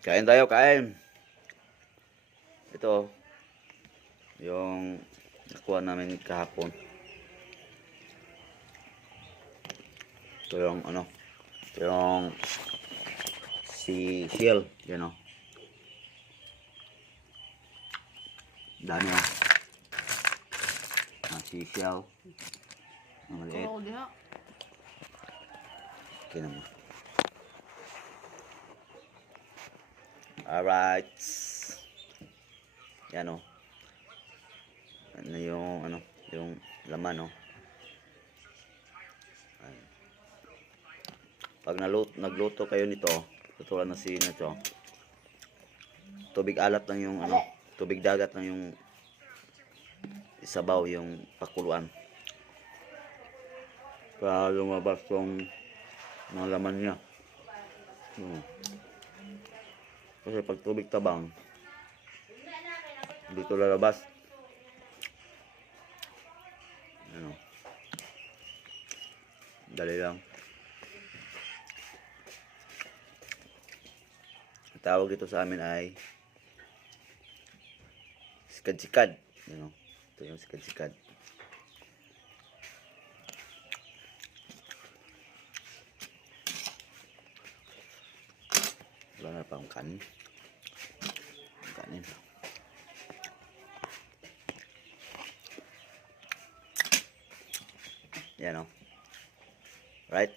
Kain tayo, kain. Ito, yung nakuha namin kahapon. Ito yung ano, ito yung si Shell, you know. Dami ah. Ah, si Shell. Ang maliit. Okay naman. Alright. Yan o. Ano yung, ano, yung laman o. Ayan. Pag nagluto kayo nito, tutulad na si nito, tubig alat lang yung, ano, tubig dagat lang yung isabaw yung pakuluan. Para lumabas yung mga laman niya. Hmm. Kasi pag tubig tabang, dito lalabas. Ano? Dali lang. Ang tawag dito sa amin ay sikad-sikad. Ano? Ito yung sikad-sikad. Wala na pa akong kanin. Kanin. Yan o. Right?